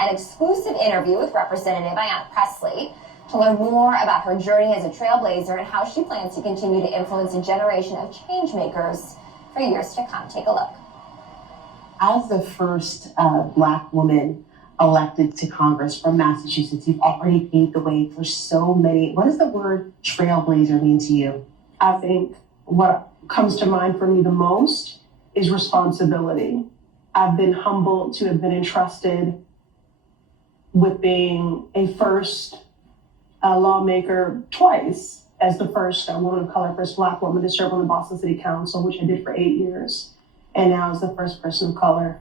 An exclusive interview with Representative Ayanna Pressley to learn more about her journey as a trailblazer and how she plans to continue to influence a generation of change makers for years to come. Take a look. As the first Black woman elected to Congress from Massachusetts, you've already paved the way for so many. What does the word trailblazer mean to you? I think what comes to mind for me the most is responsibility. I've been humbled to have been entrusted with being a first lawmaker twice, as the first woman of color, first Black woman to serve on the Boston City Council, which I did for 8 years, and now as the first person of color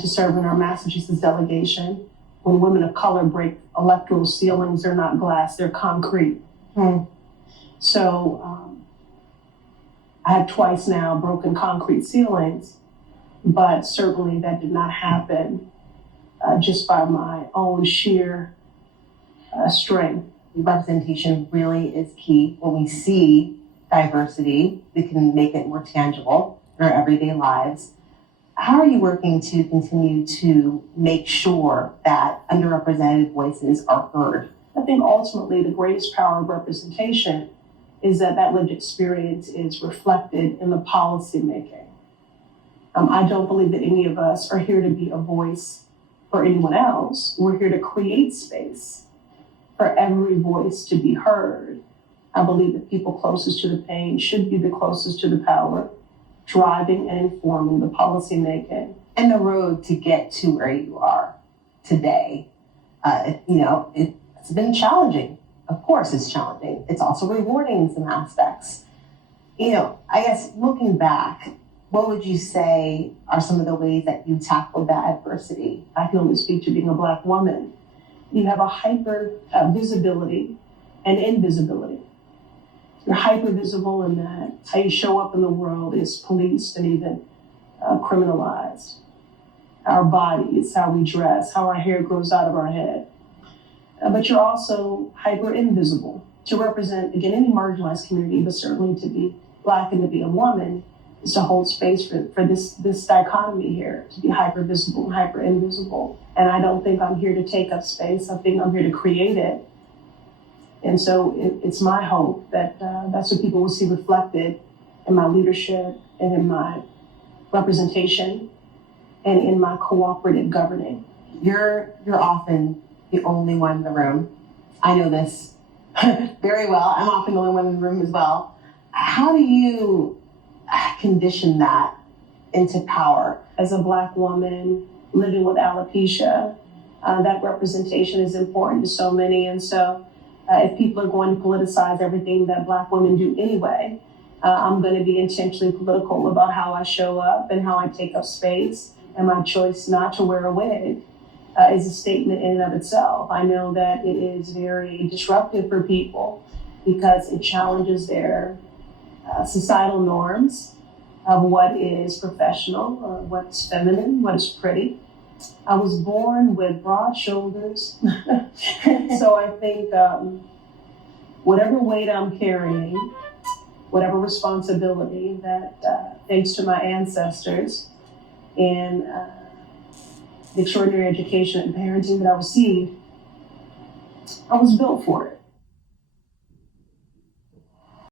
to serve in our Massachusetts delegation. When women of color break electoral ceilings, they're not glass, they're concrete. So I have twice now broken concrete ceilings, but certainly that did not happen just by my own sheer strength. Representation really is key. When we see diversity, we can make it more tangible in our everyday lives. How are you working to continue to make sure that underrepresented voices are heard? I think ultimately the greatest power of representation is that lived experience is reflected in the policy making. I don't believe that any of us are here to be a voice for anyone else. We're here to create space for every voice to be heard. I believe that people closest to the pain should be the closest to the power, driving and informing the policy making. And the road to get to where you are today, it's been challenging. Of course it's challenging. It's also rewarding in some aspects. I guess looking back, what would you say are some of the ways that you tackled that adversity? I can only speak to being a Black woman. You have a hyper visibility and invisibility. You're hyper visible in that how you show up in the world is policed and even criminalized. Our bodies, how we dress, how our hair grows out of our head. But you're also hyper invisible. To represent, again, any marginalized community, but certainly to be Black and to be a woman, is to hold space for this dichotomy here, to be hyper visible and hyper invisible. And I don't think I'm here to take up space. I think I'm here to create it. And so it's my hope that that's what people will see reflected in my leadership and in my representation and in my cooperative governing. You're often the only one in the room. I know this very well. I'm often the only one in the room as well. How do you condition that into power? As a Black woman living with alopecia, that representation is important to so many. And so if people are going to politicize everything that Black women do anyway, I'm going to be intentionally political about how I show up and how I take up space. And my choice not to wear a wig is a statement in and of itself. I know that it is very disruptive for people because it challenges their societal norms of what is professional, what's feminine, what is pretty. I was born with broad shoulders. So I think whatever weight I'm carrying, whatever responsibility that thanks to my ancestors and the extraordinary education and parenting that I received, I was built for it.